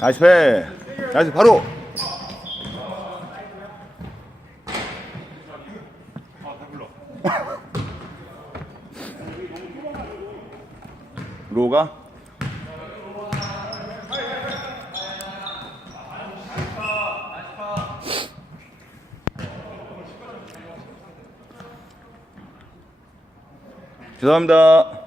나이스 패. 나이스 바로. 로가 죄송합니다.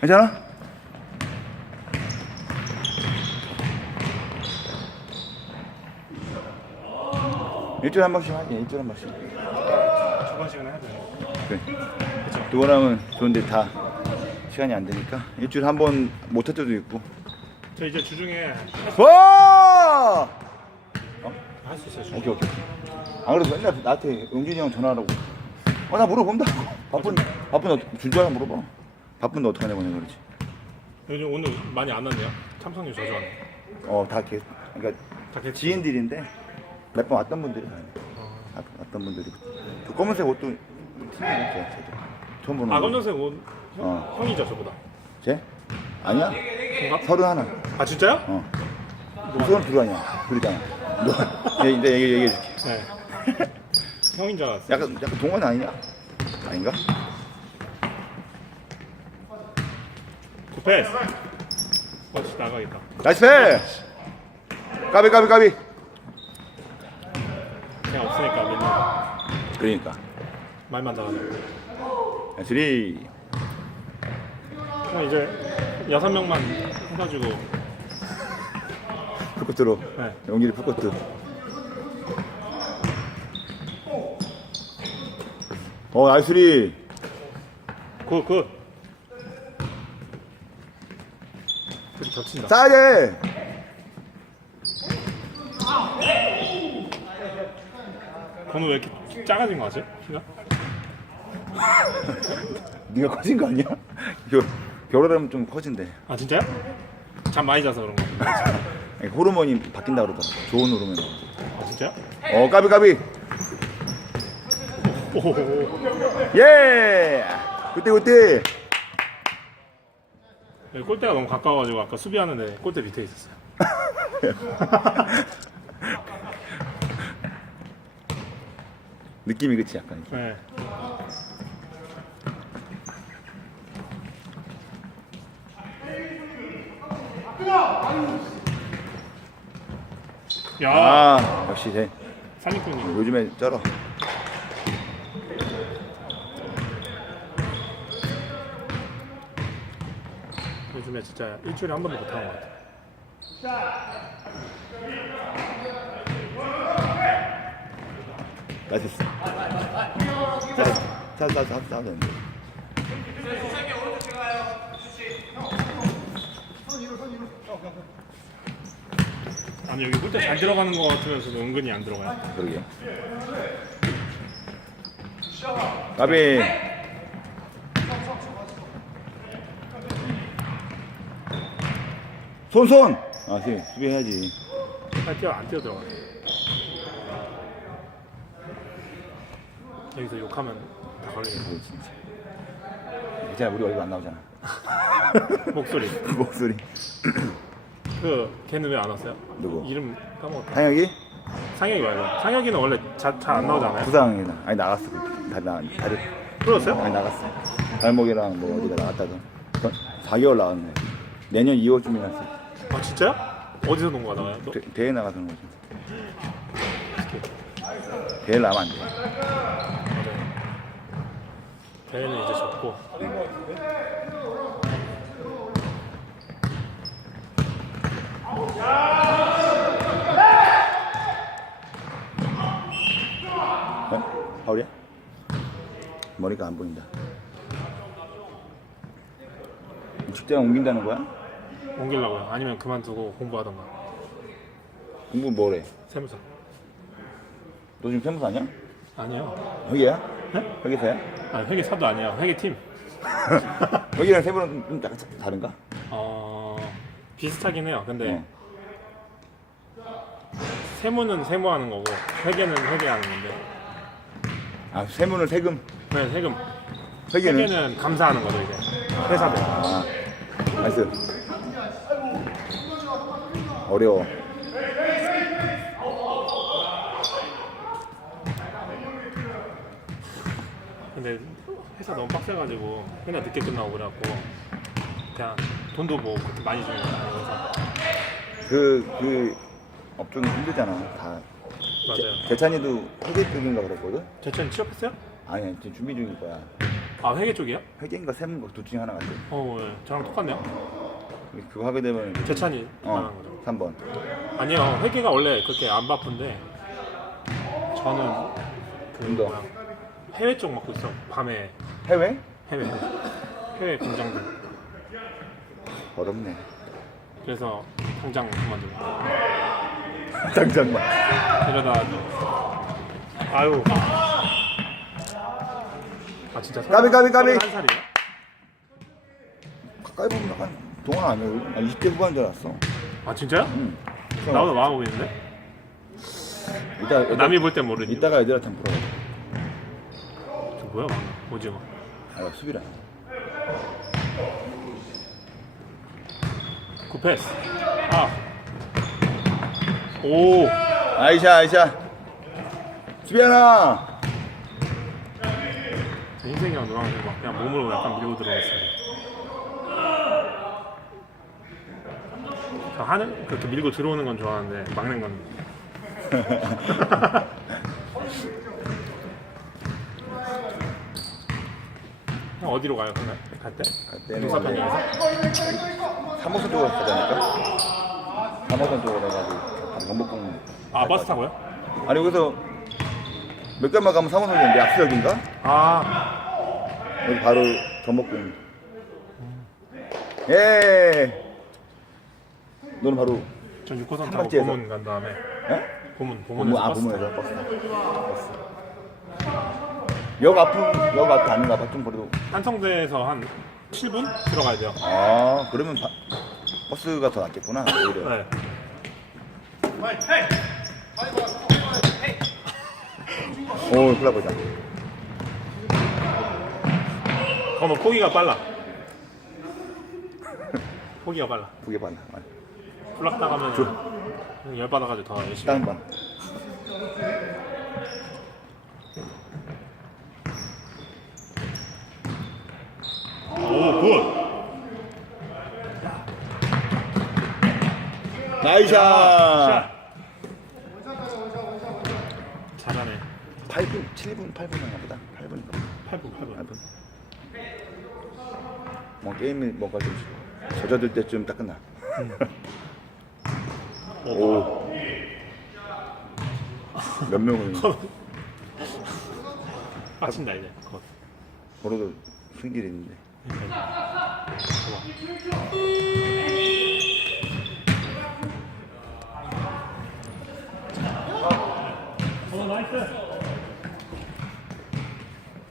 괜찮아? 일주일에 한 번씩 하지 일주일에 한 번씩 두 번씩은 해야 돼요. 그래 두번 하면 좋은데 다 시간이 안 되니까 일주일에 한 번 못할 때도 있고 저 이제 주중에 와! 할 수 있어요. 주중. 오케이 오케이 안 그래도 맨날 나한테 용준이 형 전화하라고 어 나 물어본다 바쁜 바쁜데 준주하고 물어봐 바쁜데 어떡하냐 고 내가 그러지 요즘 오늘 많이 안 왔네요. 참석률 저조하네. 어다 그러니까 다 개치. 지인들인데 몇 번 왔던 분들이 많아요 왔- 왔던 분들이 그 검은색 옷도 팀이야 걔 처음 보는 아 거. 검정색 옷 형, 어. 형이죠 저보다. 쟤? 아니야 동갑? 서른 하나 아 진짜요? 어 서른 둘 아니야 둘이잖아 너 얘, 이제 얘기, 얘기해줄게 네. 형인 줄 알았어. 약간 약간 동안 아니냐? 아닌가? 굿패스. 어씨 나가겠다. 나이스 패! 까비 까비 까비 그냥 없으니까 맨날 그러니까 말만 잘하네. 쓰리 형 이제 여섯 명만 해가지고 풀코트로 네. 용길이 풀코트 어 나이스 쓰리 굿 굿. 둘이 겹친다. 싸게 건우 왜 이렇게 작아진 거 같지? 키가? 네가 커진 거 아니야? 겨, 결혼하면 좀 커진대 아 진짜요? 잠 많이 자서 그런 거. 아니, 호르몬이 바뀐다 그러더라고 좋은 호르몬 아 진짜요? 어 까비 까비 오호호. 예 그때 그때 여기 골대가 너무 가까워가지고 아까 수비하는데 골대 밑에 있었어요. 느낌이 그치 약간 네. 야, 아 역시 쟤 사기꾼이. 요즘에 쩔어 요즘에 진짜 일주일에 한 번도 못하는 것 같아. 나이스 자 자 자자 되는데 아니 여기 골대 잘 들어가는 것 같으면서도 은근히 안 들어가요. 그러게 까비 손손 아 씨, 수비해야지 잘 뛰어 안 뛰어 들어가. 여기서 욕하면 다. 그거 진짜 괜찮아 우리 얼굴 안 나오잖아 목소리. 그 목소리 그 걔는 왜 안 왔어요? 누구? 이름 까먹었다. 상혁이 상혁이 말고 상혁이는 원래 잘 안 나오잖아요. 부상이나 아니 나갔어 다리 나 다리 풀었어요? 아니 나갔어 발목이랑 뭐 어디가 나갔다던 4개월 나왔네 내년 2월쯤에 갔어 아 진짜요? 어디서 농구가 나와요? 또? 대, 대회 나가서 거지 대회 나면 안 돼 대회는 이제 접고 어? 파울이야? 머리가 안 보인다 직장 옮긴다는 거야? 옮기려고요. 아니면 그만두고 공부하던가. 공부 뭐래? 세무사. 너 지금 세무사 아니야? 아니요. 여기야? 네? 여기서야? 아 회계 사도 아니야. 회계 팀. 여기랑 세무는 좀 약간 다른가? 어 비슷하긴 해요. 근데 어. 세무는 세무하는 거고 회계는 회계하는 건데 아 세문을 세금 네, 세금. 회계는 세금은 감사하는 거죠 이제. 회사들. 아 나이스 어려워 근데 회사 너무 빡세가지고 맨날 늦게 끝나고 그래갖고 그냥 돈도 뭐 그렇게 많이 주는 거 아니어서 그 그 업종이 힘들잖아 다 맞아요. 재찬이도 회계 쪽인가 그랬거든 제천 취업했어요? 아니야 지금 준비 중일 거야 아 회계 쪽이요? 회계인가 세문가 둘 중에 하나 같아 어, 예. 저랑 똑같네요. 그거 하게 되면 재찬이 어 거죠. 3번 아니요, 회계가 원래 그렇게 안 바쁜데 저는 그. 뭐야 해외 쪽 맡고 있어. 밤에 해외? 해외 해외 공장들. 어렵네 그래서 당장 그만두고 당장만 이러다 아유 아 진짜 까비, 까비, 까비. 한 살이에요? 가까이 보면 약간 동안 아니야 아 20대 후반인 줄 알았어 아 진짜요? 응 나보다 마하고 있는데? 이따 애들, 남이 볼 땐 모르니. 이따가 애들한테 물어봐 저 뭐야 방금 오징어. 아 수비라 굿패스. 아. 오. 아이샤 아이샤 수비 하나 제 흰색이랑 노란색 막 그냥 몸으로 약간 밀고 들어갔어요. 저 하는 그렇게 밀고 들어오는 건 좋아하는데 막는 건. 형 어디로 가요 그날 갈 때? 때는 농사 편이에서? 3호선 쪽으로 가자니까 3호선 쪽으로 해가지고 경복궁 아 버스 타고요? 아니 여기서 몇 개만 가면 3호선인데 약수역인가? 아 여기 바로 경복궁 예 너는 바로 전 6호선 한 타고. 고문 간 다음에 예? 고문 고문, 고문에서 아 버스 타고. 버스 버스 역 앞은 역 앞이 아닌가 봐 좀 그래도 한성대에서 한 7분 들어가야 돼요. 아 그러면 바, 버스가 더 낫겠구나 오히려 네. 오 클라 보자 그러면 포기가 빨라. 포기가 빨라. 두개 봤나 플락 나가면 열 받아가지고 더 열심히. 다른 반 오 굿. 나이샷 샷. 잘하네. 8분 7분 8분 하나 보다 8분인가 8분 8분. 8분 뭐 게임이 뭔가 좀 젖어들 때쯤 딱 끝나 오. 몇 명을 빠진다 이제 곧. 걸어도 승질이 있는데. 어, 나이스.